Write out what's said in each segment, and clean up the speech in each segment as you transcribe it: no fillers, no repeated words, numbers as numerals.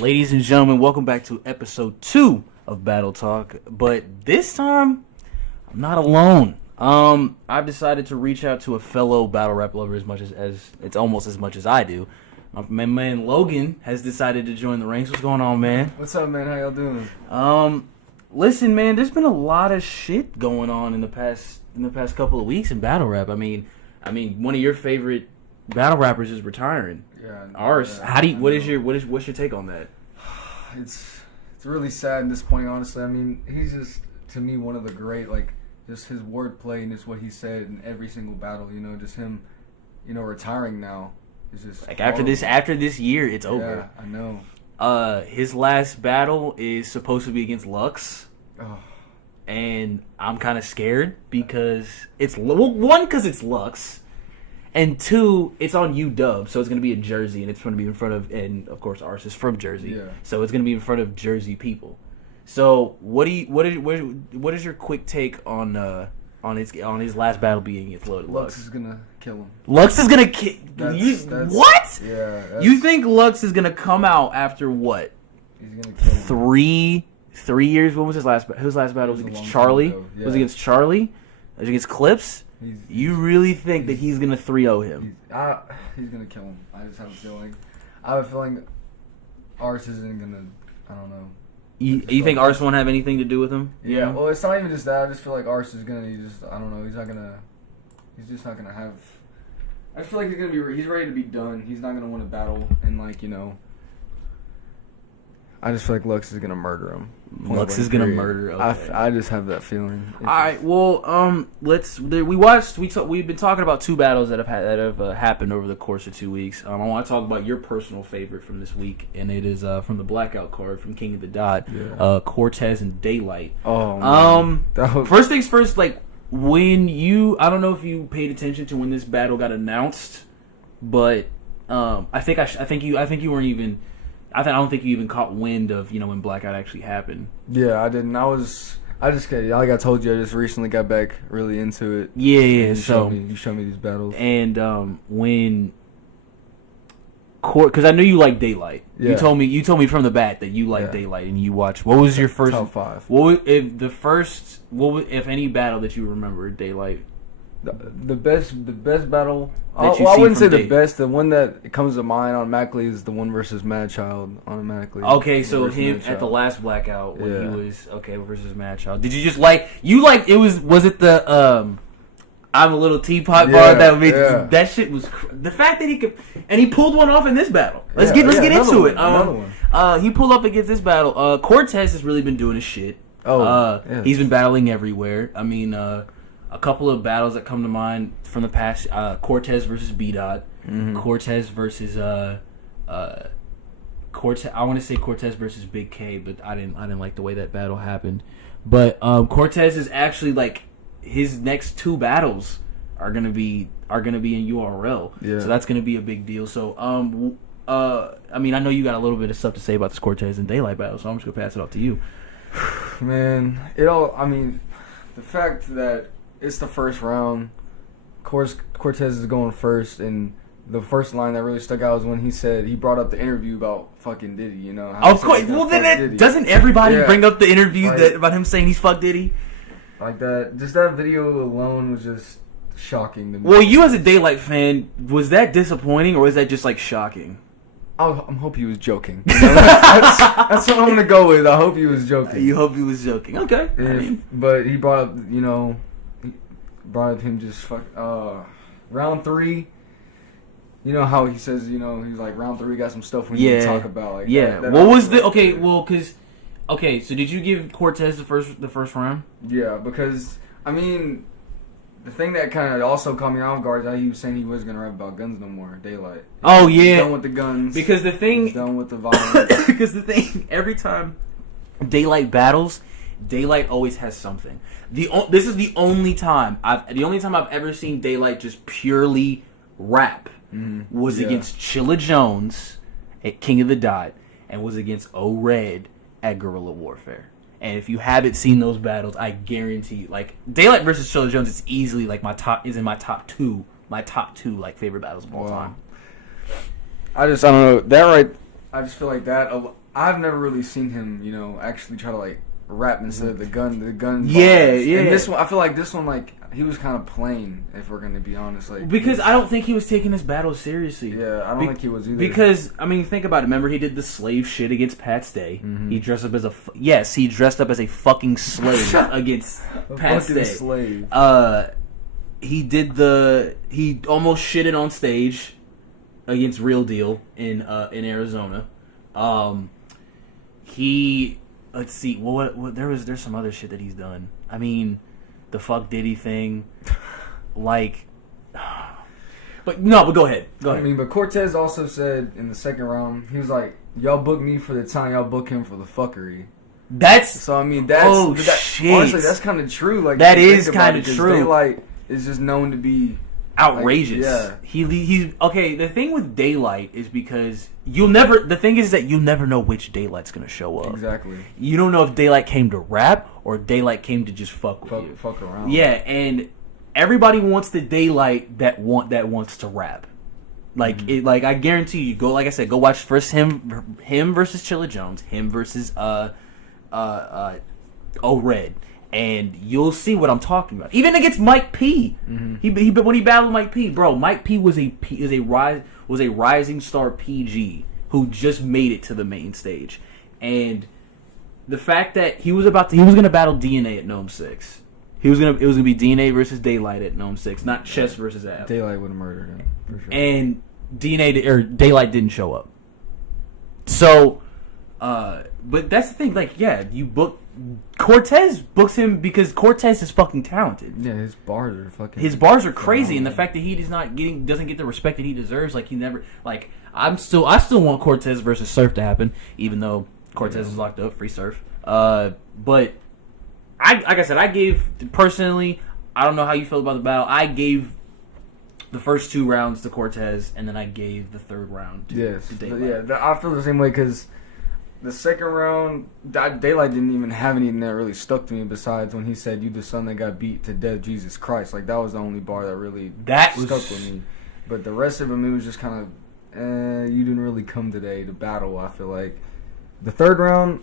Ladies and gentlemen, welcome back to episode 2 of Battle Talk. But this time, I'm not alone. I've decided to reach out to a fellow battle rap lover as much as it's almost as much as I do. My man Logan has decided to join the ranks. What's going on, man? What's up, man? How y'all doing? Listen, man, there's been a lot of shit going on in the past couple of weeks in battle rap. I mean, one of your favorite battle rappers is retiring. Yeah. Ours. Yeah, what's your take on that? It's really sad and disappointing, honestly. I mean, he's just, to me, one of the great, like, just his wordplay and just what he said in every single battle, just him, retiring now is just like after this year, it's over. Yeah, I know. His last battle is supposed to be against Lux. Oh. And I'm kind of scared because one, because it's Lux, and two, it's on UW, so it's going to be in Jersey, and it's going to be in front of, and of course, ours is from Jersey, so it's going to be in front of Jersey people. So, what is your quick take on his last battle being against Loaded Lux? Lux is gonna kill him. Lux is gonna kill. What? Yeah. You think Lux is gonna come out after what? He's gonna kill him. 3 years. When was his last? His last battle was against Charlie. Yeah. Was it against Charlie? Was it against Clips? You really think that he's gonna 3-0 him? He's gonna kill him. I just have a feeling. I have a feeling Ars isn't gonna. I don't know. You think Ars won't have anything to do with him? Yeah. Well, it's not even just that. I just feel like Ars is gonna. I don't know. He's just not gonna have. I feel like he's ready to be done. He's not gonna win a battle, and I just feel like Lux is gonna murder him. Lux is gonna murder. Okay. I just have that feeling. All right. Well, we've been talking about 2 battles that have happened over the course of 2 weeks. I want to talk about your personal favorite from this week, and it is from the Blackout card from King of the Dot, Cortez and Daylight. Oh man. First things first. Like I don't know if you paid attention to when this battle got announced, but I think you weren't even. I don't think you even caught wind of when Blackout actually happened. Yeah, I didn't. Like I told you, I just recently got back really into it. Yeah. You showed me these battles, and when because I knew you like Daylight. Yeah. You told me from the bat that you like Daylight, and you watched. What was your first top 5? If any battle that you remember Daylight? The best battle. I wouldn't say the best. The one that comes to mind automatically is the one versus Mad Child. Automatically. Okay, so him at the last Blackout when he was versus Mad Child. Did you just it was it the I'm a little teapot bar that made that shit was the fact that he could, and he pulled one off in this battle. Let's get into it. He pulled up against this battle. Cortez has really been doing his shit. He's been battling everywhere. I mean, a couple of battles that come to mind from the past: Cortez versus B-Dot, Cortez versus Cortez. I want to say Cortez versus Big K, but I didn't like the way that battle happened. But Cortez is actually his next 2 battles are gonna be in URL, so that's gonna be a big deal. So I mean, I know you got a little bit of stuff to say about this Cortez and Daylight battle, so I'm just gonna pass it off to you. Man, the fact that it's the first round, Cortez is going first, and the first line that really stuck out was when he brought up the interview about fucking Diddy, Of course. Well, then doesn't everybody bring up the interview about him saying he's fucked Diddy? Like that. Just that video alone was just shocking to me. Well, you as a Daylight fan, was that disappointing or was that just shocking? I hope he was joking. That's what I'm gonna go with. I hope he was joking. You hope he was joking. Okay. But he brought up, him just round 3. You know how he says, he's like round 3 got some stuff we need to talk about. That what was the so did you give Cortez the first round? Yeah, because the thing that kind of also caught me off guard is how he was saying he wasn't gonna rap about guns no more. Daylight. He's done with the guns. Because the thing, he's done with the violence. Because the thing, every time Daylight battles, Daylight always has something. This is the only time I've ever seen Daylight just purely rap was against Chilla Jones at King of the Dot and was against O-Red at Guerrilla Warfare. And if you haven't seen those battles, I guarantee you, Daylight versus Chilla Jones is easily in my top two favorite battles of all time. I don't know that right. I just feel like that. I've never really seen him, you know, actually try to like rap instead of the gun. Yeah, bars. yeah. And this one, I feel like this one, like he was kind of plain. If we're gonna be honest, like because I don't think he was taking his battle seriously. Yeah, I don't think he was either. Because I mean, think about it. Remember, he did the slave shit against Pat Stay. Mm-hmm. He dressed up as he dressed up as a fucking slave against Pat Stay. Slave. He almost shitted on stage against Real Deal in Arizona. Let's see. What there's some other shit that he's done. I mean, the fuck Diddy thing, like. But go ahead. I mean, but Cortez also said in the second round, he was like, "Y'all book me for the time, y'all book him for the fuckery." Shit. Honestly, that's kind of true. Like that is kind of true. Daylight is just known to be outrageous. Like, yeah, he's okay. The thing with Daylight is because the thing is that you'll never know which Daylight's gonna show up. Exactly. You don't know if Daylight came to rap or Daylight came to just fuck around. Yeah, and everybody wants the Daylight that wants to rap. Like I guarantee you, go watch first him versus Chilla Jones, him versus O-Red, and you'll see what I'm talking about. Even against Mike P, but when he battled Mike P, bro, Mike P was a rising star PG who just made it to the main stage, and the fact that he was gonna battle DNA at Gnome 6. It was gonna be DNA versus Daylight at Gnome 6, not Chess versus Ab. Daylight would have murdered him for sure. And Daylight didn't show up. So, but that's the thing. Like, yeah, Cortez books him because Cortez is fucking talented. Yeah, his bars are crazy, and the fact that he doesn't get the respect that he deserves. Like, he never like. I still want Cortez versus Surf to happen, even though Cortez is locked up, free Surf. But. Like I said, I gave personally. I don't know how you feel about the battle. I gave the first 2 rounds to Cortez, and then I gave the third round to Daylight. Yeah, I feel the same way because the second round, Daylight didn't even have anything that really stuck to me besides when he said, "You the son that got beat to death, Jesus Christ." Like that was the only bar that really stuck with me. But the rest of them, it was just kind of, you didn't really come today to battle. I feel like the third round.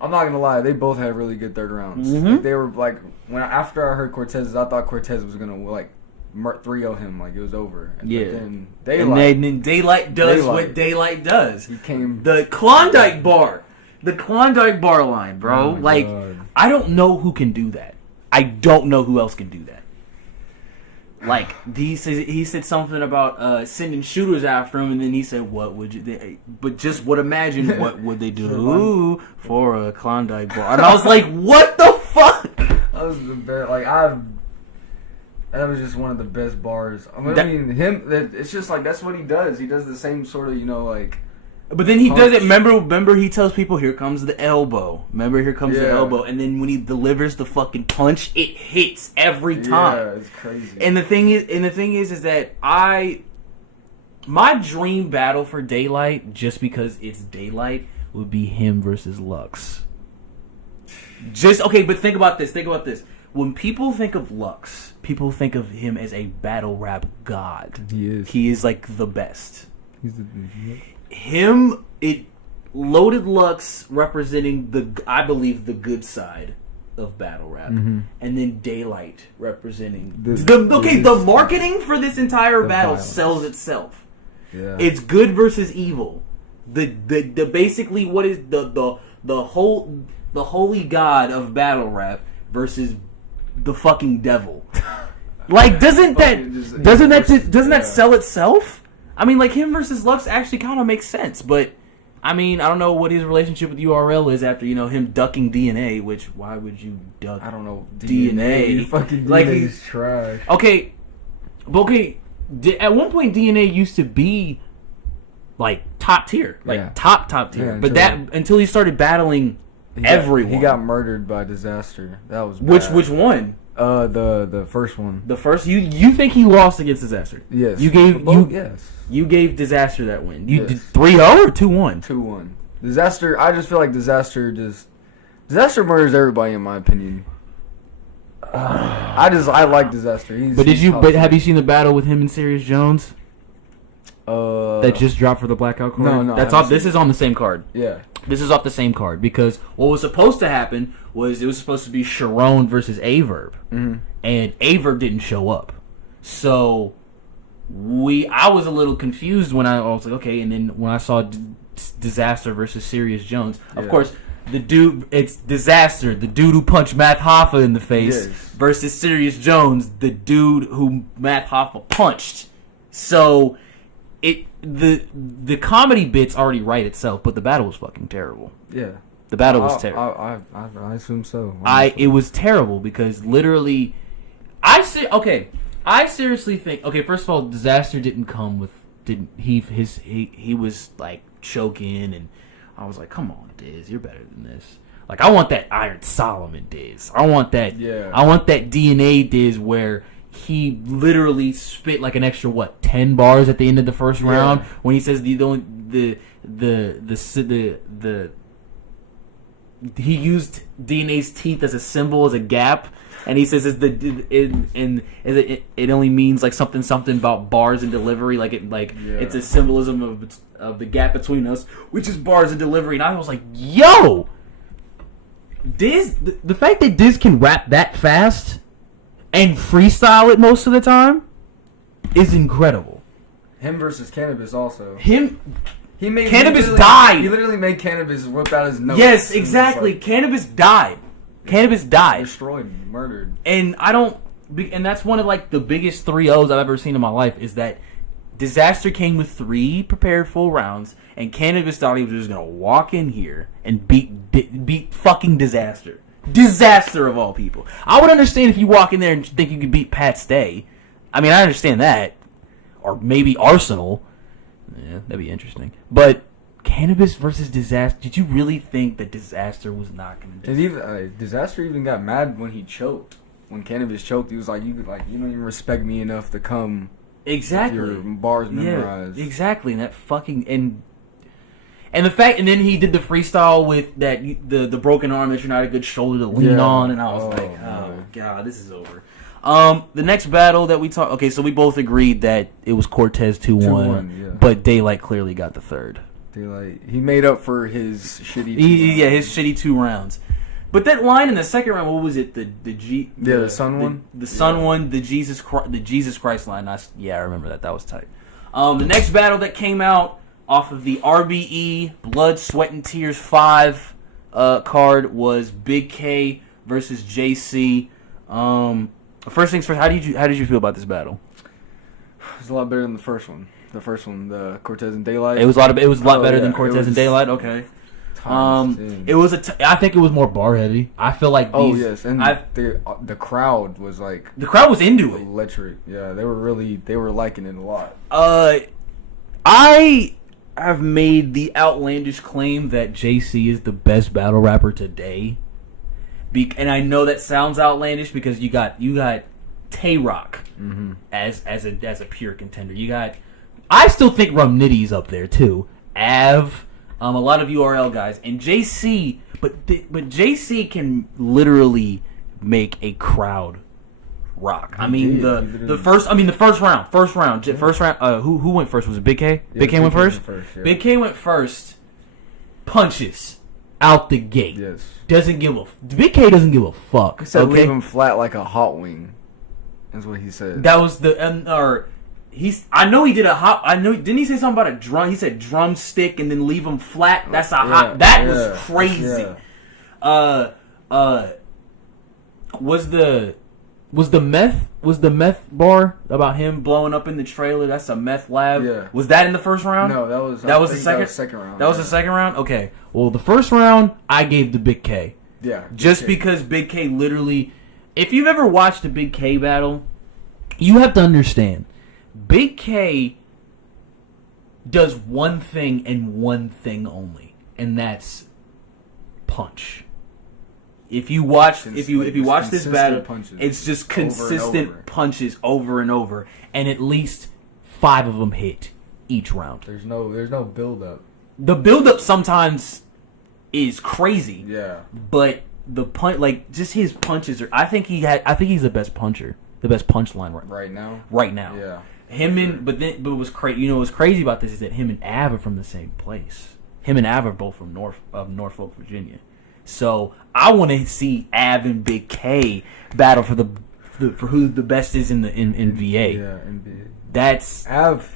I'm not gonna lie, they both had really good third rounds. Mm-hmm. Like, they were like after I heard Cortez's, I thought Cortez was gonna like 3-0 him, like it was over. Yeah. But then Daylight does what Daylight does. He came the Klondike bar line, bro. Oh like God. I don't know who can do that. I don't know who else can do that. Like he said something about sending shooters after him, and then he said, "What would you?" Imagine what would they do for a Klondike bar? And I was like, "What the fuck?" That was the best. That was just one of the best bars. It's just like that's what he does. He does the same sort of, like. But then he does it. Remember, he tells people, "Here comes the elbow." The elbow, and then when he delivers the fucking punch, it hits every time. Yeah, it's crazy. And the thing is that my dream battle for Daylight, just because it's Daylight, would be him versus Lux. But think about this. When people think of Lux, people think of him as a battle rap god. He is like the best. Loaded Lux representing I believe the good side of battle rap, and then Daylight representing the marketing for this entire battle violence. Sells itself. Yeah. It's good versus evil. The basically what is the holy god of battle rap versus the fucking devil. Like doesn't that sell itself? I mean, like, him versus Lux actually kind of makes sense, but, I mean, I don't know what his relationship with URL is after, him ducking DNA, which, why would you duck I don't know. DNA? Fucking DNA is trash. Okay, at one point, DNA used to be, like, top tier. Like, top tier. Yeah, but until he started battling everyone. He got murdered by Disaster. That was bad. Which one? The first one. The first you think he lost against Disaster? Yes. Yes. You gave Disaster that win. You did 3-0 or 2-1? 2-1. Disaster. I just feel like Disaster murders everybody in my opinion. I like Disaster. But have you seen the battle with him and Serious Jones? That just dropped for the Blackout card? No. That's off. This is on the same card. Yeah. This is off the same card because what was supposed to happen was it was supposed to be Sharon versus Averb. Mm-hmm. And Averb didn't show up. So I was a little confused when I was like, okay, and then when I saw Disaster versus Serious Jones, of course, it's Disaster, the dude who punched Matt Hoffa in the face, versus Serious Jones, the dude who Matt Hoffa punched. So the comedy bits already write itself, but the battle was fucking terrible. Yeah. The battle was terrible. I assume so. It was terrible because literally, I seriously think. Okay, first of all, Disaster he was like choking, and I was like, come on, Diz, you're better than this. Like, I want that Iron Solomon Diz. I want that. Yeah. I want that DNA Diz where he literally spit like an extra 10 bars at the end of the first round when he says he used DNA's teeth as a symbol, as a gap, and he says it only means like something about bars and delivery, it's a symbolism of the gap between us, which is bars and delivery. And I was like, yo, Diz, the fact that Diz can rap that fast and freestyle it most of the time is incredible. Him versus Cannabis also. He made Cannabis died. He literally made Cannabis whip out his nose. Yes, exactly. Cannabis died. Cannabis died. Destroyed, murdered. And that's one of like the biggest 3-0s I've ever seen in my life is that Disaster came with 3 prepared full rounds, and Cannabis thought he was just gonna walk in here and beat fucking Disaster. Disaster of all people. I would understand if you walk in there and think you could beat Pat Stay. I mean, I understand that. Or maybe Arsenal. Yeah, that'd be interesting. But Cannabis versus Disaster. Did you really think that Disaster was not going to do it? Disaster even got mad when he choked. When Cannabis choked, he was like, you don't even respect me enough to come exactly with your bars memorized. Yeah, exactly. And that fucking... And the fact, and then he did the freestyle with that the broken arm that you're not a good shoulder to lean on, and I was oh god, this is over. The next battle that we talked, okay, so we both agreed that it was Cortez 2-1, but Daylight clearly got the third. Daylight, he made up for his shitty. His shitty 2 rounds. But that line in the second round, what was it? The Sun one, the Sun one, the Jesus Christ line. I remember that. That was tight. The next battle that came out off of the RBE Blood, Sweat, and Tears 5 card was Big K versus JC. First things first, how did you feel about this battle? It was a lot better than the first one. The Cortez and Daylight. It was a lot better than Cortez and Daylight. Okay. I think it was more bar heavy. I feel like the crowd was like into it. Electric. Yeah, they were liking it a lot. I have made the outlandish claim that JC is the best battle rapper today. And I know that sounds outlandish because you got Tay-Rock as a pure contender. I still think Rum Nitty's up there too. Av, a lot of URL guys, and JC, but JC can literally make a crowd rock. I mean the first round. Who went first? Was it Big K? Yeah, Big K went first. Yeah. Big K went first. Punches out the gate. Yes. Big K doesn't give a fuck. He said leave him flat like a hot wing. That's what he said. That was I know he did didn't he say something about a drum? He said drumstick and then leave him flat. That's that was crazy. Yeah. Was the meth bar about him blowing up in the trailer? That's a meth lab. Yeah. Was that in the first round? No, that was the second round. That was the second round? Okay. Well, the first round I gave to Big K. Yeah. Just because Big K literally, if you've ever watched a Big K battle, you have to understand Big K does one thing and one thing only, and that's punch. If you watch this battle, it's just consistent punches over and over, and at least 5 of them hit each round. There's no build up. The build up sometimes is crazy. Yeah. But the punch, like just his punches are. I think he's the best puncher, the best punchline right now. Right now. Yeah. But it was crazy. You know what's crazy about this is that him and Av are from the same place. Him and Av are both from Norfolk, Virginia. So I want to see Av and Big K battle for who the best is in VA. Yeah, in VA. That's Av.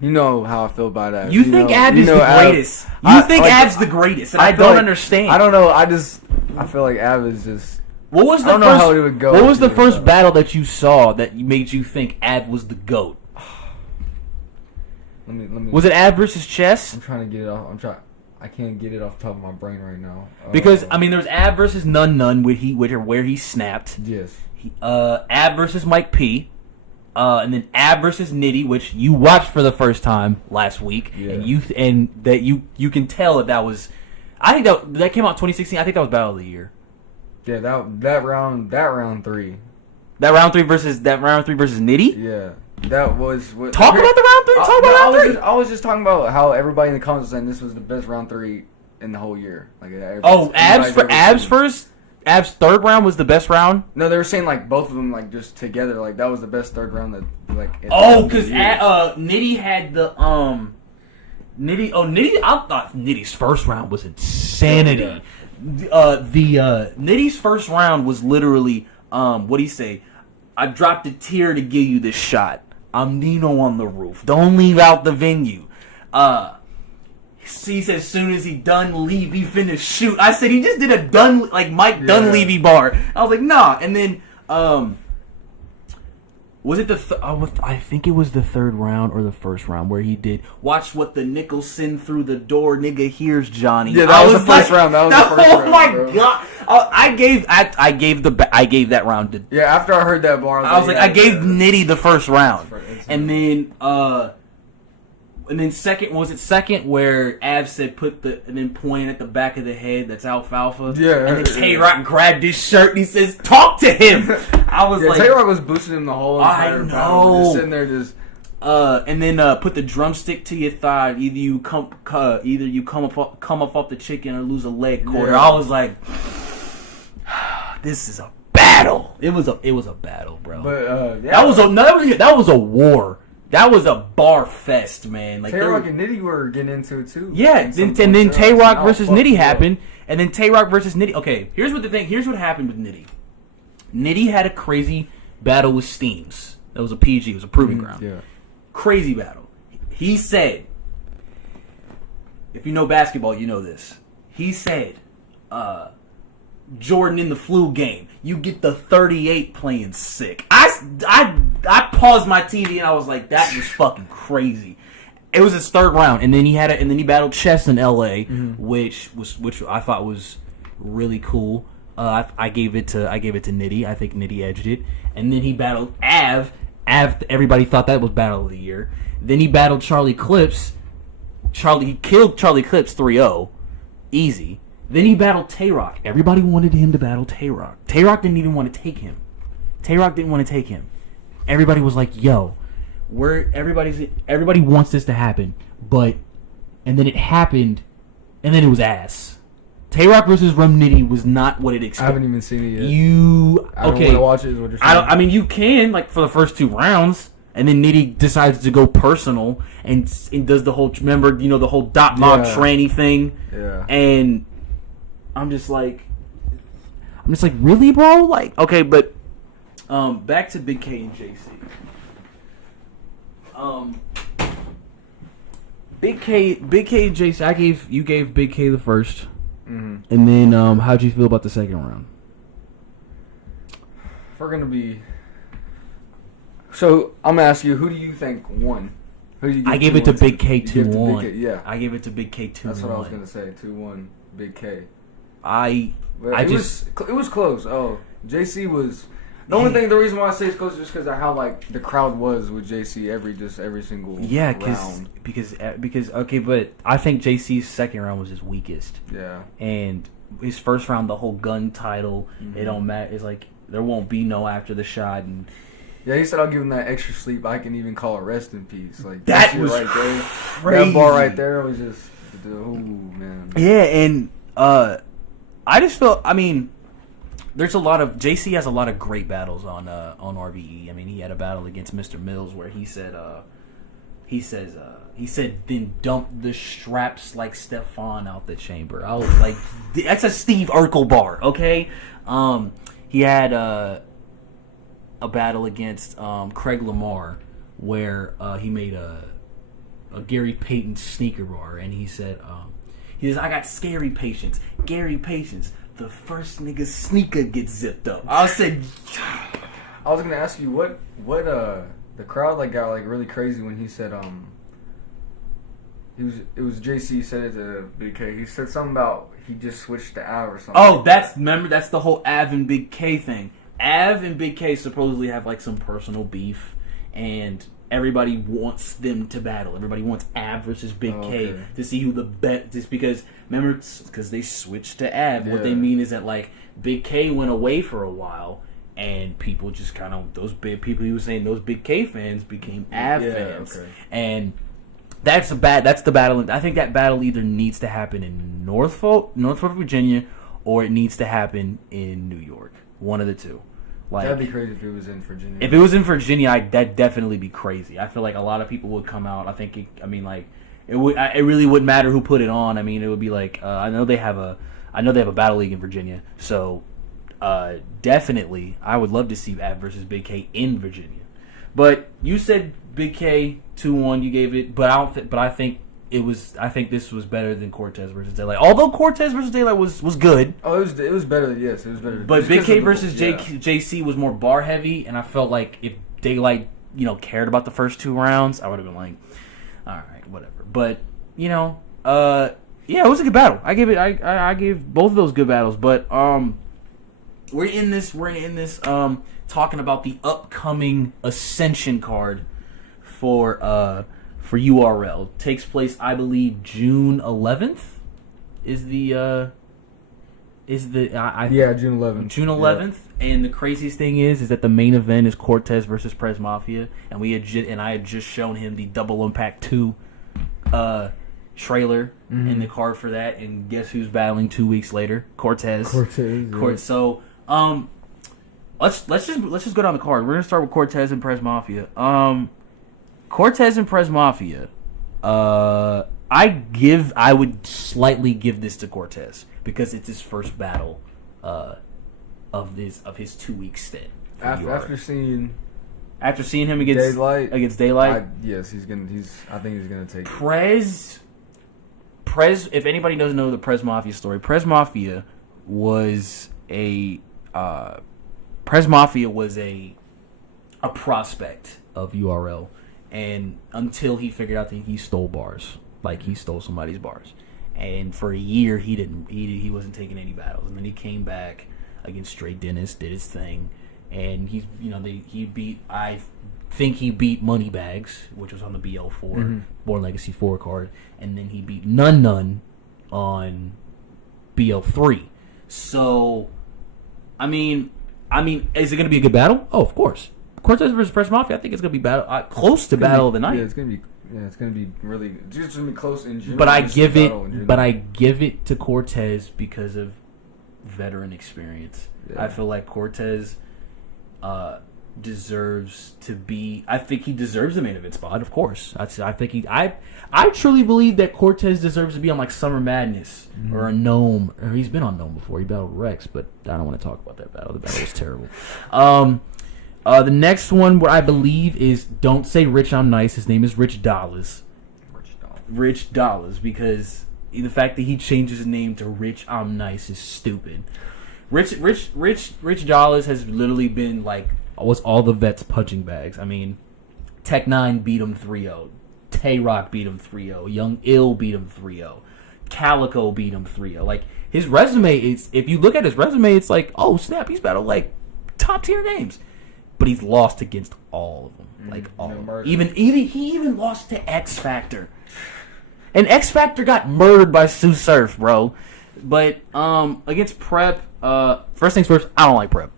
You know how I feel about Av. You think Av is the greatest? You think Av's the greatest? And I don't understand. I don't know. I feel like Av is just. What was the I don't know how it would go. What was the first battle that you saw that made you think Av was the GOAT? Let me. Was it Av versus Chess? I'm trying to get it off. I can't get it off the top of my brain right now. Because there was Av versus Nun where he snapped. Yes. Av versus Mike P. And then Av versus Nitty, which you watched for the first time last week, and you can tell that was. I think that came out 2016. I think that was Battle of the Year. Yeah, that round 3. That round three versus Nitty. Yeah, that was. Talk about the round 3. Talk about round 3. I was just talking about how everybody in the comments was saying this was the best round 3 in the whole year. Like Av's third round was the best round. No, they were saying like both of them like just together like that was the best third round that like. Because Nitty had the Nitty. I thought Nitty's first round was insanity. Yeah. Nitty's first round was literally what do you say? I dropped a tear to give you this shot. I'm Nino on the roof. Don't leave out the venue. He said as soon as he done leave, he finna shoot. I said he just did a Mike Dunleavy bar. I was like, nah. And then was it I think it was the third round or the first round where he did watch what the nickels send through the door, nigga. Here's Johnny. Yeah, that was the first round. That was the first round. Oh my god! I gave that round to. Yeah, after I heard that bar, I gave Nitty the first round, and then second where Av said and then pointing at the back of the head, that's alfalfa. Yeah. And then Tay-Rock grabbed his shirt and he says, "Talk to him." I was like, Tay-Rock was boosting him the whole entire battle. Just sitting there just. And then put the drumstick to your thigh. Either you come up off the chicken or lose a leg quarter. Yeah. I was like, this is a battle. It was a battle, bro. But that was a war. That was a bar fest, man. Like Tay-Rock and Nitty were getting into it too. Yeah, and then Tay-Rock versus Nitty happened, and then Tay-Rock versus Nitty. Okay, here's what happened with Nitty. Nitty had a crazy battle with Steams. That was a PG. It was a proving ground. Yeah. Crazy battle. He said, if you know basketball, you know this. He said, Jordan in the flu game, you get the 38 playing sick. I paused my TV and I was like, that was fucking crazy. It was his third round, and then he battled Chess in LA, which I thought was really cool. I gave it to Nitty. I think Nitty edged it, and then he battled Av. Everybody thought that was Battle of the Year. Then he battled Charlie Clips. He killed Charlie Clips 3-0, easy. Then he battled Tay-Rock. Everybody wanted him to battle Tay-Rock. Tay-Rock didn't even want to take him. Everybody was like, yo, everybody wants this to happen. And then it happened, and then it was ass. Tay-Rock versus Rum Nitty was not what it expected. I haven't even seen it yet. I don't want to watch it, is what you're saying. I mean, you can, for the first 2 rounds. And then Nitty decides to go personal and does the whole, the whole dot mob tranny thing. Yeah. And I'm just like, really, bro? Like, okay, but back to Big K and JC. Big K and JC. You gave Big K the first, and then how'd you feel about the second round? If we're gonna be, so I'm gonna ask you, who do you think won? Who do you give I gave it to Big K 2-1. Yeah, I gave it to Big K 2-1. That's what I was gonna say. 2-1, Big K. It was close. Oh, JC was the only thing. The reason why I say it's close is just because of how the crowd was with JC every single round. Because okay, but I think JC's second round was his weakest. Yeah, and his first round, the whole gun title, it don't matter. It's like there won't be no after the shot. And yeah, he said I'll give him that extra sleep. I can even call it rest in peace. Like that was right there. Crazy. That bar right there was just, oh man. Yeah, and I just felt. I mean, there's a lot of JC has a lot of great battles on RBE. I mean, he had a battle against Mr. Mills where he said then dump the straps like Stefan out the chamber. I was like, that's a Steve Urkel bar, okay? He had a battle against Craig Lamar where he made a Gary Payton sneaker bar, and he says, I got scary patience. Gary Patience, the first nigga sneaker gets zipped up. I was gonna ask you what the crowd like got like really crazy when he said it was JC said it to Big K. He said something about he just switched to Av or something. Oh, that's the whole Av and Big K thing. Av and Big K supposedly have like some personal beef, and everybody wants them to battle. Everybody wants Av versus Big K to see who the best. Just because remember, because they switched to Av. What they mean is that like Big K went away for a while, and people just kind of those big people. He was saying those Big K fans became Av fans, and that's the battle. I think that battle either needs to happen in Norfolk, Virginia, or it needs to happen in New York. One of the two. Like, that'd be crazy if it was in Virginia. If it was in Virginia, that'd definitely be crazy. I feel like a lot of people would come out. I think it really wouldn't matter who put it on. I mean, it would be like I know they have a battle league in Virginia, so definitely I would love to see Av versus Big K in Virginia. But you said Big K 2-1. You gave it, but I think this was better than Cortez versus Daylight. Although Cortez versus Daylight was good. Oh, it was better. Yes, it was better. But Big K versus JC was more bar heavy, and I felt like if Daylight, cared about the first 2 rounds, I would have been like, all right, whatever. But it was a good battle. I gave both of those good battles. But we're in this talking about the upcoming Ascension card for URL. Takes place, I believe, June 11th. June 11th. June 11th, and the craziest thing is that the main event is Cortez versus Prez Mafia, and I had just shown him the Double Impact 2 trailer in the card for that, and guess who's battling 2 weeks later? Cortez. So let's just go down the card. We're gonna start with Cortez and Prez Mafia. Cortez and Prez Mafia. I would slightly give this to Cortez because it's his first battle of his 2-week stint. After seeing him against Daylight, yes, I think he's gonna take Prez. If anybody doesn't know the Prez Mafia story, Prez Mafia was a prospect of URL. And until he figured out that he stole bars, like he stole somebody's bars, and for a year he wasn't taking any battles, and then he came back against Straight Dennis, did his thing, and he beat Moneybags, which was on the BL4 Born Legacy 4 card, and then he beat None on BL3. So, I mean, is it going to be a good battle? Oh, of course. Cortez versus Prez Mafia, I think it's gonna be close to battle of the night. Yeah, it's gonna be really. It's just gonna be close in June. But I give it to Cortez because of veteran experience. Yeah. I feel like Cortez deserves to be. I think he deserves the main event spot. Of course, I truly believe that Cortez deserves to be on like Summer Madness or a Gnome. Or he's been on Gnome before. He battled Rex, but I don't want to talk about that battle. The battle was terrible. The next one, where I believe is Don't Say Rich I'm Nice. His name is Rich Dollars. Rich Dollars, because the fact that he changed his name to Rich I'm Nice is stupid. Rich Dollars has literally been like what's all the vets' punching bags. I mean, Tech 9 beat him 3-0. Tay-Rock beat him 3-0. Young Ill beat him 3-0. Calico beat him 3-0. Like, his resume is, if you look at his resume, it's like, oh snap, he's battled like top tier names. But he's lost against all of them, like all. Of them. He even lost to X Factor, and X Factor got murdered by Sue Surf, bro. But against Prep, first things first, I don't like Prep.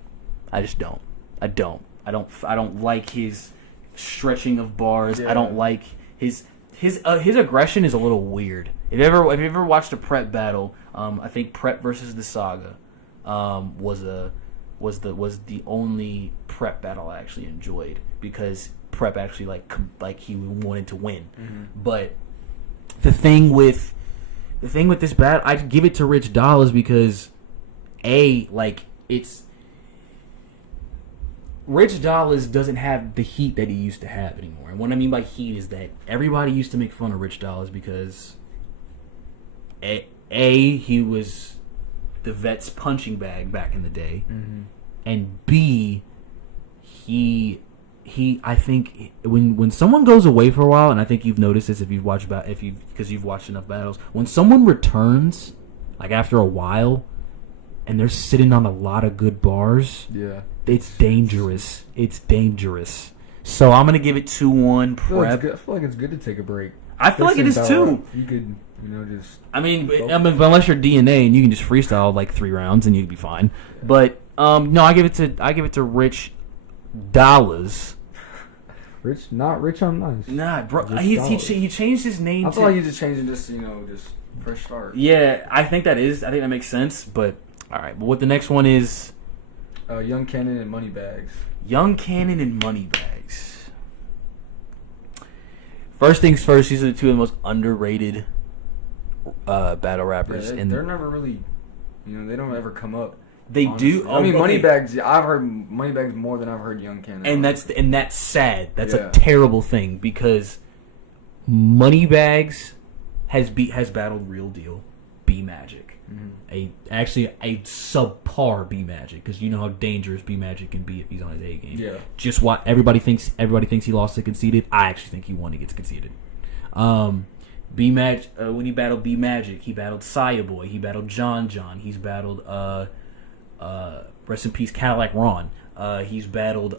I just don't. I don't like his stretching of bars. Yeah. I don't like his aggression is a little weird. If you ever watched a Prep battle, I think Prep versus the Saga was was the only prep battle I actually enjoyed, because prep actually like he wanted to win. Mm-hmm. But the thing with this battle, I'd give it to Rich Dollaz because Rich Dollaz doesn't have the heat that he used to have anymore. And what I mean by heat is that everybody used to make fun of Rich Dollaz because he was the vet's punching bag back in the day, mm-hmm. and B, I think when someone goes away for a while, and I think you've noticed this because you've watched enough battles, when someone returns like after a while and they're sitting on a lot of good bars, yeah, it's dangerous. It's dangerous. So I'm gonna give it 2-1 prep. I feel like it's good to take a break. I feel like it is too. You could, just. I mean, unless you're DNA and you can just freestyle like 3 rounds and you'd be fine. Yeah. But no, I give it to Rich Dollaz. Rich, not Rich on Nice. Nah, bro, he changed his name. I feel like he just changed it just fresh start. Yeah, I think that makes sense. But all right, but what the next one is? Young Cannon and Moneybags. Young Cannon and Moneybags. First things first, these are the two of the most underrated battle rappers. Yeah, they're never really, they don't ever come up. They honestly do. I mean, Moneybags. I've heard Moneybags more than I've heard Young Cannon. And that's sad. That's a terrible thing because Moneybags has battled Real Deal, B Magic, mm-hmm. a subpar B Magic, because you know how dangerous B Magic can be if he's on his A game. Yeah. Just what everybody thinks he lost to Conceited. I actually think he won against Conceited. B Magic when he battled B Magic, he battled Saya Boy, he battled John. He's battled rest in peace Cadillac Ron. He's battled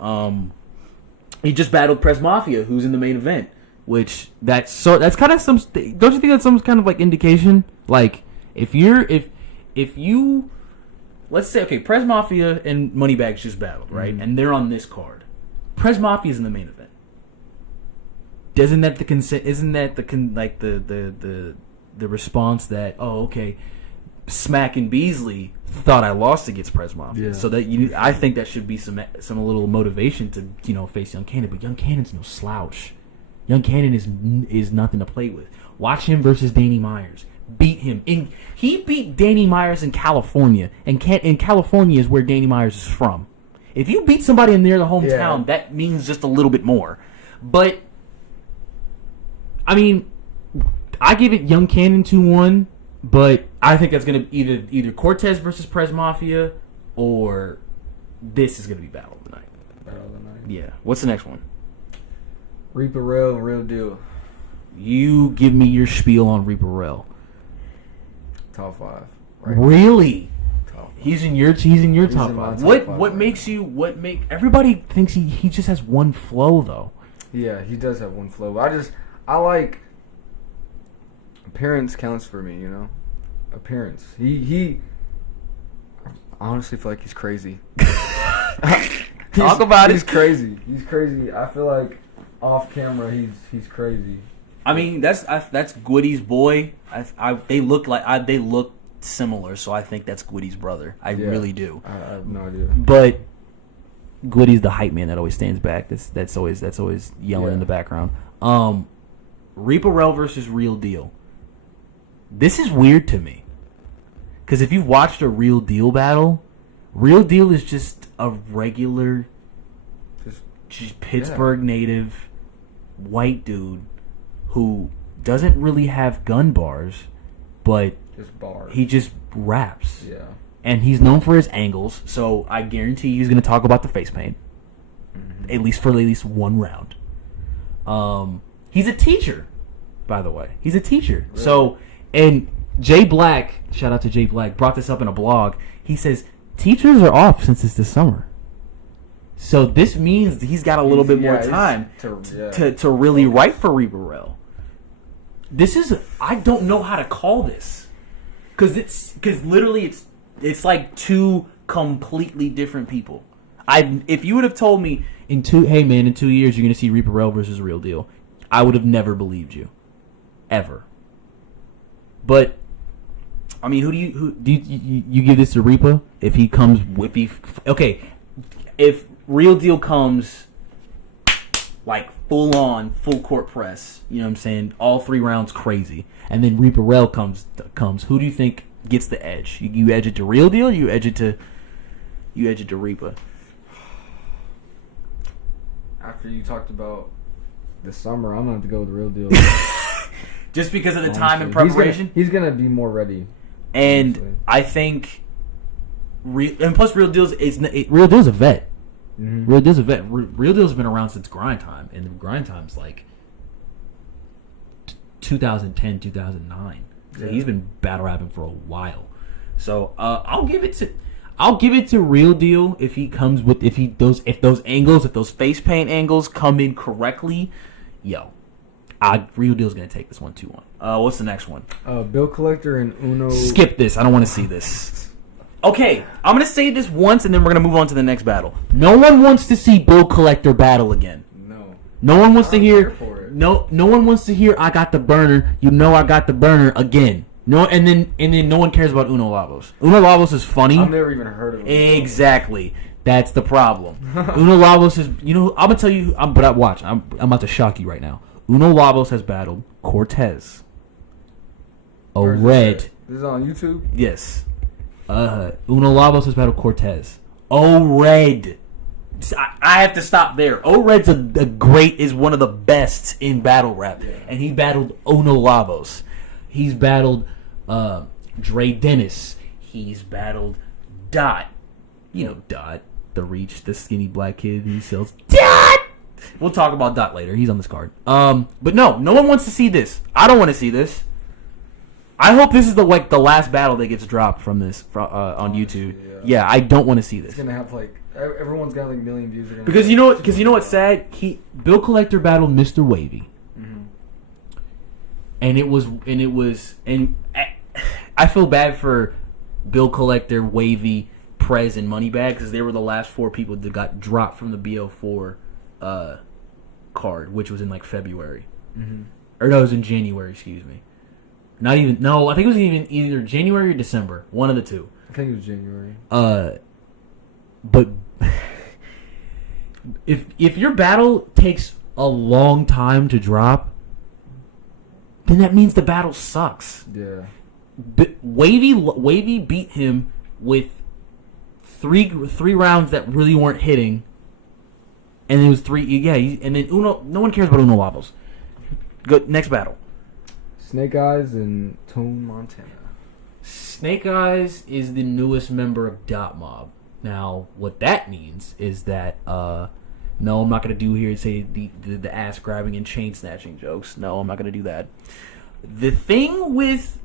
he just battled Press Mafia, who's in the main event, which that's kind of some, don't you think that's some kind of like indication, like if you let's say, okay, Press Mafia and Moneybags just battled, right? Mm-hmm. And they're on this card. Press Mafia's in the main event. Isn't that the response that, oh, okay, Smack and Beasley thought I lost against Press Mafia, so that I think that should be some little motivation to face Young Cannon. But Young Cannon's no slouch. Young Cannon is nothing to play with. Watch him versus Danny Myers. Beat him. He beat Danny Myers in California, and California is where Danny Myers is from. If you beat somebody in their hometown, that means just a little bit more. But I mean, I give it Young Cannon 2-1. But I think that's going to be either Cortez versus Prez Mafia, or this is going to be Battle of the Night. Battle of the Night. Yeah. What's the next one? Reaper Rail and Real Deal. You give me your spiel on Reaper Rail. Top 5. Right? Really? Top 5. He's in your top 5. What makes everybody thinks he just has one flow though? Yeah, he does have one flow. But I like. Appearance counts for me, Appearance. He I honestly feel like he's crazy. Talk about it. He's crazy. He's crazy. I feel like off camera he's crazy. I mean, that's Gwitty's boy. They look similar, so I think that's Gwitty's brother. I really do. I have no idea. But Gwitty's the hype man that always stands back. That's always yelling in the background. Reaper Rail versus Real Deal. This is weird to me, because if you've watched a Real Deal battle, Real Deal is just a regular, just Pittsburgh native white dude who doesn't really have gun bars, but he just raps. Yeah. And he's known for his angles, so I guarantee he's going to talk about the face paint, at least one round. He's a teacher, by the way. He's a teacher. Really? So. And Jay Black, shout out to Jay Black, brought this up in a blog. He says, teachers are off since it's this summer. So this means he's got a little bit more time to really write for Reaper Rail. I don't know how to call this. Because literally it's like two completely different people. If you would have told me in 2 years you're going to see Reaper Rail versus Real Deal, I would have never believed you. Ever. But I mean, who do you give this to Reaper if he comes if Real Deal comes like full court press, you know what I'm saying, all 3 rounds crazy, and then Reaper Rel comes, who do you think gets the edge? You edge it to Real Deal, or you edge it to Reaper? After you talked about the summer, I'm gonna have to go with the Real Deal. Just because of the time and preparation? He's gonna be more ready. And honestly. I think and plus Real Deal's a vet. Mm-hmm. Real Deal's a vet. Real Deal's been around since Grind Time, and the Grind Time's like 2010, 2009. So he's been battle rapping for a while. So I'll give it to Real Deal if those face paint angles come in correctly. Real Deal's gonna take this one 2-1. What's the next one? Bill Collector and Uno. Skip this. I don't want to see this. Okay, I'm gonna say this once, and then we're gonna move on to the next battle. No one wants to see Bill Collector battle again. No one wants to hear. No one wants to hear. I got the burner. I got the burner again. No, and then no one cares about Uno Lavos. Uno Lavos is funny. I've never even heard of him. Exactly. That's the problem. Uno Lavos is. I'm gonna tell you. Watch. I'm about to shock you right now. Uno Lavos has battled Cortez. Red. This is on YouTube? Yes. Uno Lavos has battled Cortez. Red. I have to stop there. Red's is one of the best in battle rap. Yeah. And he battled Uno Lavos. He's battled Dre Dennis. He's battled Dot. Dot. The Reach, the skinny black kid who sells Dot. We'll talk about Dot later. He's on this card. But no one wants to see this. I don't want to see this. I hope this is the last battle that gets dropped from this on YouTube. Yeah, I don't want to see this. It's gonna have everyone's got million views. Because you know what's sad? Bill Collector battled Mr. Wavy, and I feel bad for Bill Collector, Wavy, Prez, and Moneybag because they were the last 4 people that got dropped from the BO4 card, which was in February, or no, it was in January. Excuse me. I think it was either January or December. One of the two. I think it was January. But if your battle takes a long time to drop, then that means the battle sucks. Yeah. Wavy beat him with three rounds that really weren't hitting, and it was 3. Yeah, and then Uno. No one cares about Uno Lavos. Good. Next battle. Snake Eyes and Tone Montana. Snake Eyes is the newest member of Dot Mob. Now, what that means is that, no, I'm not going to do here and say the ass grabbing and chain snatching jokes. No, I'm not going to do that. The thing with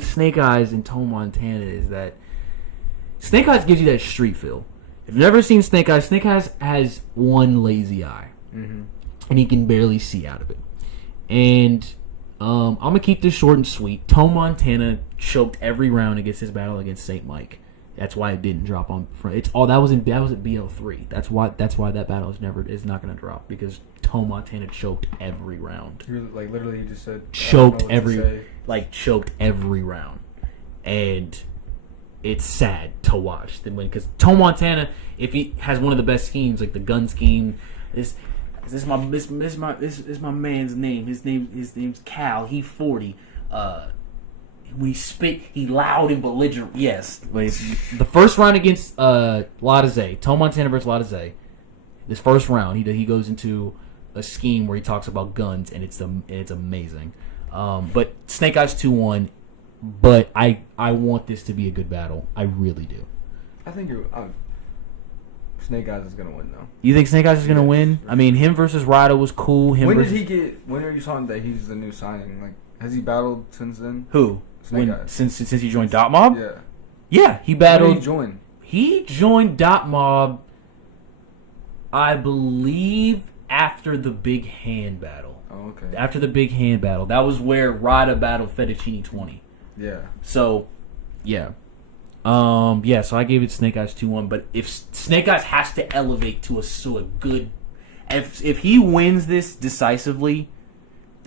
Snake Eyes and Tone Montana is that Snake Eyes gives you that street feel. If you've never seen Snake Eyes has one lazy eye. Mm-hmm. And he can barely see out of it. And I'm going to keep this short and sweet. Tone Montana choked every round against his battle against St. Mike. That's why it didn't drop on front. That was at BO3. That's why that battle is not going to drop, because Tone Montana choked every round. Literally he just said choked every round. And it's sad to watch because Tone Montana, if he has one of the best schemes, like the gun scheme, This is my man's name. His name's Cal. He 40. When he spit, he loud and belligerent. Yes. The first round against Latizé, Tone Montana versus Latizé. This first round, he goes into a scheme where he talks about guns, and it's amazing. But Snake Eyes 2-1. But I want this to be a good battle. I really do. I think Snake Eyes is gonna win though. You think Snake Eyes is gonna win? I mean, him versus Ryder was cool. When are you talking that he's the new signing? Has he battled since then? Who? Snake Eyes. Since he joined Dot Mob? Yeah. Yeah, he battled. When did he join? He joined Dot Mob, I believe, after the Big Hand battle. Oh, okay. After the Big Hand battle, that was where Ryder battled Fettuccine 20. Yeah. So, yeah. So I gave it Snake Eyes 2-1, but if Snake Eyes has to elevate to a good, if he wins this decisively,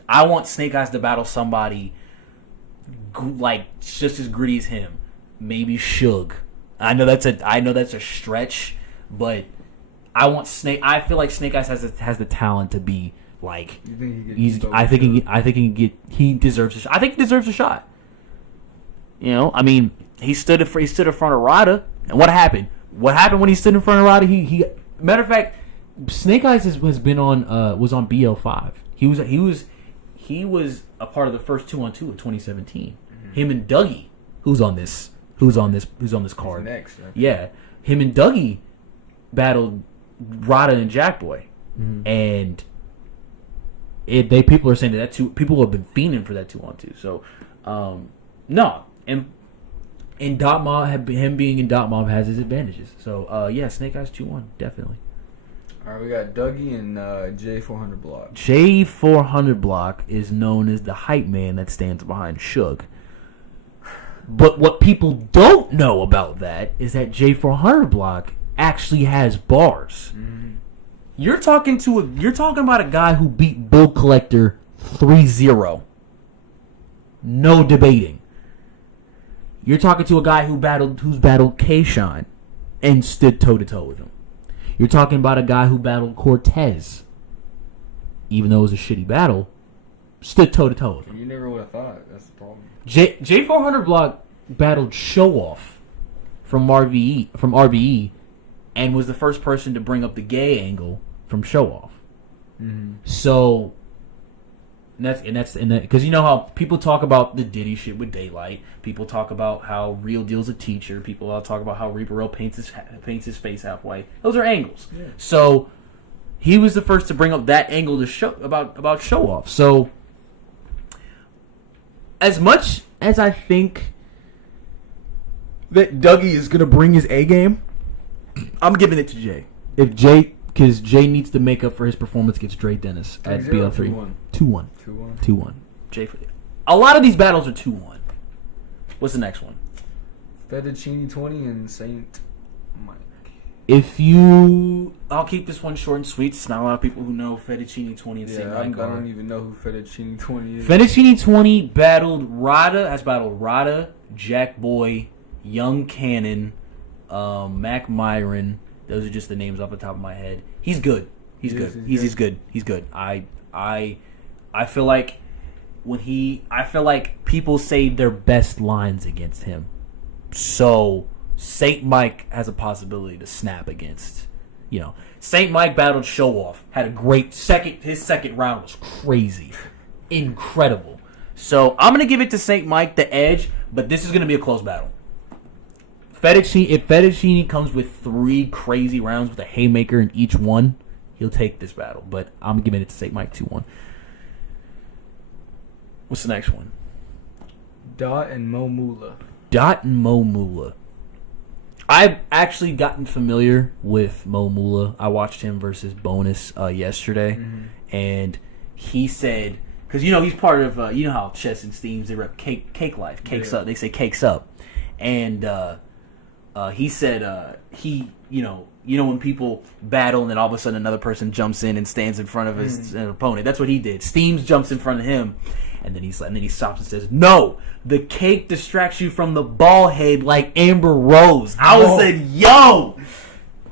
I want Snake Eyes to battle somebody just as gritty as him. Maybe Suge. I know that's a stretch, but I feel like Snake Eyes has the talent to be like. You think he deserves a shot. I think he deserves a shot. You know, I mean, he stood in front of Rada, and what happened? What happened when he stood in front of Rada? He matter of fact, Snake Eyes was on BL5. He was a part of the first 2-on-2 of 2017. Mm-hmm. Him and Dougie, who's on this card. Next, right? Yeah, him and Dougie battled Rada and Jackboy, and people are saying that people have been fiending for that 2-on-2. So, no, and Dot Mob, him being in Dot Mob has his advantages. So, yeah, Snake Eyes 2-1, definitely. All right, we got Dougie and J400 Block. J400 Block is known as the hype man that stands behind Suge. But what people don't know about that is that J400 Block actually has bars. Mm-hmm. You're talking about a guy who beat Bill Collector 3-0. No debating. You're talking to a guy who's battled K-Shine and stood toe to toe with him. You're talking about a guy who battled Cortez, even though it was a shitty battle, stood toe to toe with him. You never would have thought. That's the problem. J400 Block battled Show Off from RBE, and was the first person to bring up the gay angle from Show Off. Mm-hmm. So that's because you know how people talk about the Diddy shit with Daylight. People talk about how Real Deal's a teacher. People talk about how Reaper Real paints his face half white. Those are angles. Yeah. So he was the first to bring up that angle to show about Show Off. So as much as I think that Dougie is gonna bring his A game, I'm giving it to Jay. Because Jay needs to make up for his performance against Dre Dennis at BL3. 2-1. Jay. A lot of these battles are 2-1. What's the next one? Fettuccine 20 and Saint Mike. I'll keep this one short and sweet. There's not a lot of people who know Fettuccine 20 and Saint Mike. I don't even know who Fettuccine 20 is. Fettuccine 20 battled Rada, Jackboy, Young Cannon, Mac Myron. Those are just the names off the top of my head. He's good. He's good. I feel like people say their best lines against him. So Saint Mike has a possibility to snap against. You know, Saint Mike battled Show Off. Had a great second. His second round was crazy, incredible. So I'm gonna give it to Saint Mike the edge, but this is gonna be a close battle. If Fettuccine comes with 3 crazy rounds with a haymaker in each one, he'll take this battle. But I'm giving it to Saint Mike 2-1. What's the next one? Dot and Mo Moolah. I've actually gotten familiar with Mo Moolah. I watched him versus Bonus yesterday, and he said, because he's part of you know how Chess and Steams, they rep Cake Life, Cakes Up. They say Cakes Up, and he said you know when people battle and then all of a sudden another person jumps in and stands in front of his opponent. That's what he did. Steams jumps in front of him, and then he stops and says, "No, the cake distracts you from the ball head like Amber Rose." I said, "Yo,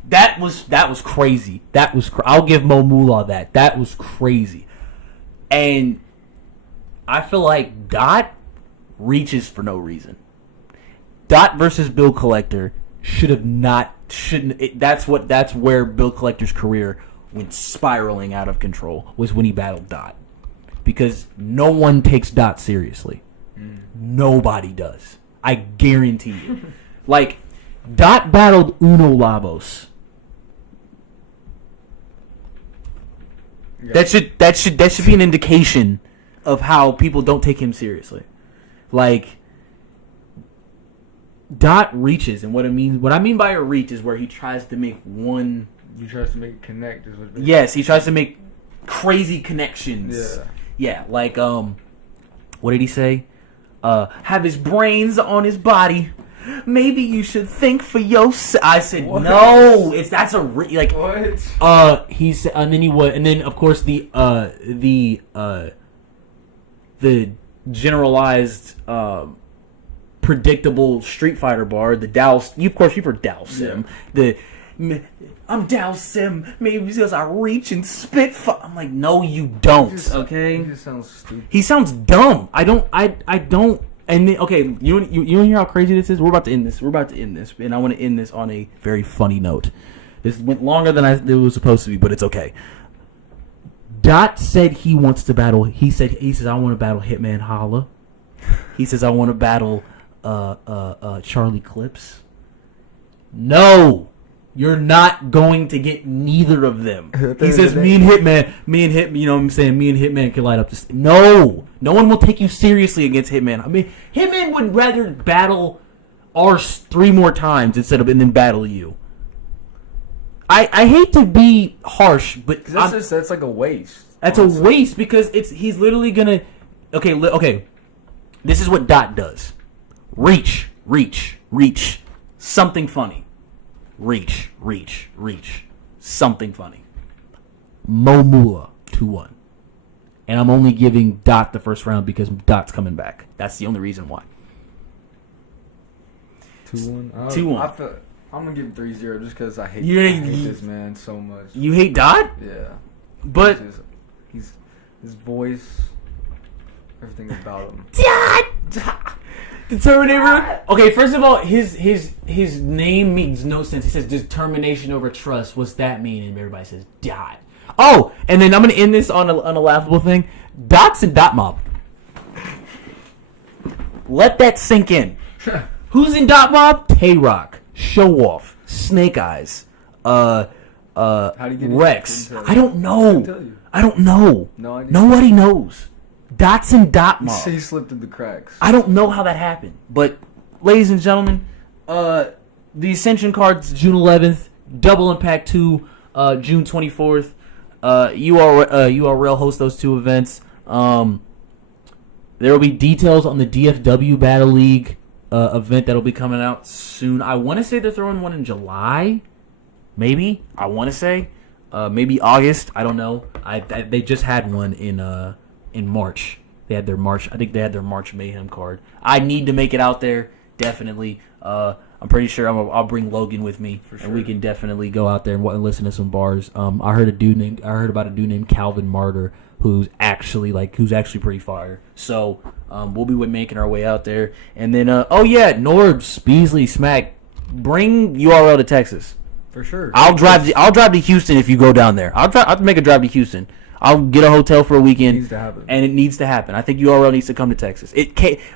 that was crazy. I'll give Mo Moolah that. That was crazy." And I feel like Dot reaches for no reason. Dot versus Bill Collector that's where Bill Collector's career went spiraling out of control, was when he battled Dot. Because no one takes Dot seriously. Nobody does. I guarantee you. Like, Dot battled Uno Labos. Yeah. That should be an indication of how people don't take him seriously. Like, Dot reaches, and what I mean by a reach is where he tries to make one. He tries to make it connect. Yes, he tries to make crazy connections. Yeah, like what did he say? Have his brains on his body. Maybe you should think for yourself. I said what? No. What? He said, and then of course the generalized, predictable Street Fighter bar, the Dow. Of course, you've heard Dow Sim. Yeah. I'm Dow Sim. Maybe because I reach and spit. I'm like, no, you don't. Okay. He just sounds stupid. He sounds dumb. I don't. And then, okay, you want to hear how crazy this is? We're about to end this, and I want to end this on a very funny note. This went longer than it was supposed to be, but it's okay. Dot said he wants to battle. He says I want to battle Hitman Holla. He says I want to battle Charlie Clips. No, you're not going to get neither of them. He says me and Hitman, you know what I'm saying? Me and Hitman can light up this. No one will take you seriously against Hitman. I mean, Hitman would rather battle ours 3 more times and then battle you. I hate to be harsh, but that's like a waste. That's honestly a waste because he's literally gonna. Okay. This is what Dot does. Reach. Something funny. Reach. Something funny. Momula 2-1. And I'm only giving Dot the first round because Dot's coming back. That's the only reason why. 2-1. 2-1. I'm gonna give him 3-0 just because I hate this man so much. You hate Dot? Yeah. But his voice, everything about him. Dot! The Terminator. Okay, first of all, his name means no sense. He says determination over trust. What's that mean? And everybody says Dot. Oh, and then I'm gonna end this on a laughable thing. Dot's in Dot Mob. Let that sink in. Who's in Dot Mob? Tay-Rock, Show Off, Snake Eyes, How do you get Rex. I don't know. I don't know. No idea. Nobody knows. Dot's in Dot Mob. He slipped through the cracks. I don't know how that happened. But, ladies and gentlemen, the Ascension card's June 11th. Double Impact 2, June 24th. URL hosts those 2 events. There will be details on the DFW Battle League event that will be coming out soon. I want to say they're throwing one in July. Maybe. I want to say. Maybe August. I don't know. They just had one in March. They had their March. I think they had their March Mayhem card. I need to make it out there. Definitely. I'm pretty sure I'll bring Logan with me, and we can definitely go out there and listen to some bars. I heard about a dude named Calvin Martyr who's actually pretty fire. So we'll be making our way out there, and then Norbs, Beasley, Smack, bring URL to Texas for sure. I'll drive to Houston if you go down there. I'll make a drive to Houston. I'll get a hotel for a weekend. It needs to happen. And it needs to happen. I think URL needs to come to Texas.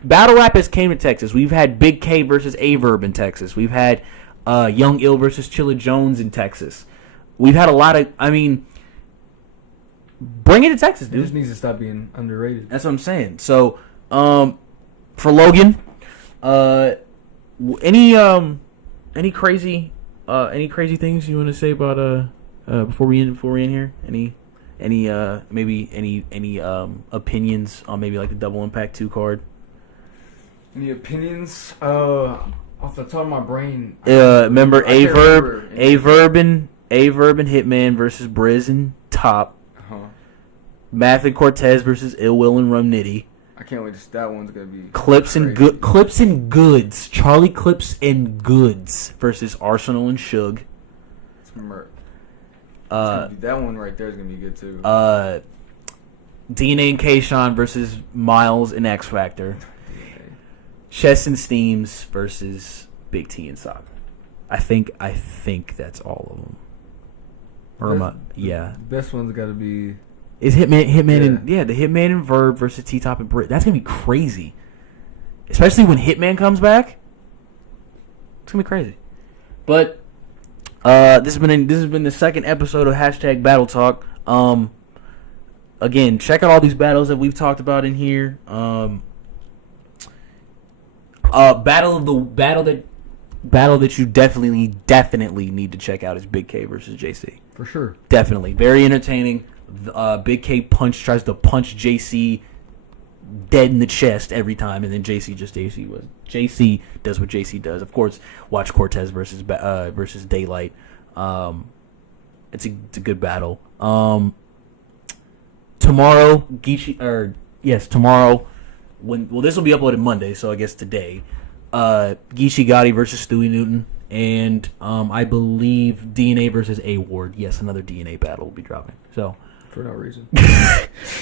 Battle Rap has came to Texas. We've had Big K versus Averb in Texas. We've had Young Ill versus Chilla Jones in Texas. We've had a lot of... I mean, bring it to Texas, dude. It just needs to stop being underrated. That's what I'm saying. So, for Logan, any crazy things you want to say about before we end here? Any opinions on maybe like the Double Impact 2 card? Any opinions? Off the top of my brain. Remember Averb and Hitman versus Briz and Top. Math and Cortez versus Ill Will and Rum Nitty. I can't wait. That one's gonna be Clips and Goods. Charlie Clips and Goods versus Arsenal and Suge. It's that one right there is gonna be good too. DNA and Kayshawn versus Miles and X Factor. Chess and Steams versus Big T and Sock. I think that's all of them. The best one's got to be is Hitman the Hitman and Verb versus T Top and Brit. That's gonna be crazy, especially when Hitman comes back. It's gonna be crazy. But this has been the second episode of #Battle Talk. Again, check out all these battles that we've talked about in here. Battle that you definitely need to check out is Big K versus JC. For sure. Definitely. Very entertaining. Big K tries to punch JC dead in the chest every time, and then JC does what JC does. Of course, watch Cortez versus Daylight. It's a good battle. Tomorrow, this will be uploaded Monday, so I guess today. Geechee Gotti versus Stewie Newton, and I believe DNA versus A Ward. Yes, another DNA battle will be dropping. So for no reason.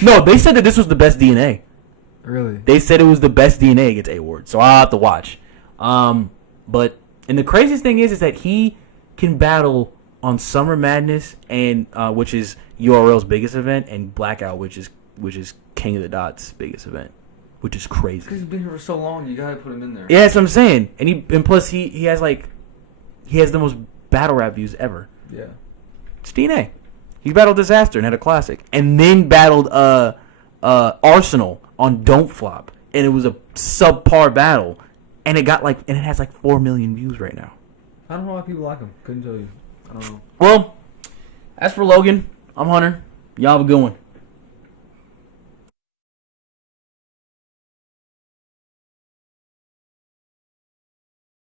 No, they said that this was the best DNA. Really? They said it was the best DNA against A Ward, so I'll have to watch. But and the craziest thing is that he can battle on Summer Madness and which is URL's biggest event, and Blackout, which is King of the Dots' biggest event, which is crazy. Because he's been here for so long, you gotta put him in there. Yeah, that's what I'm saying. And plus he has the most battle rap views ever. Yeah. It's DNA. He battled Disaster and had a classic, and then battled Arsenal on Don't Flop, and it was a subpar battle, and it has 4 million views right now. I don't know why people like him. Couldn't tell you. I don't know. Well, as for Logan, I'm Hunter. Y'all have a good one.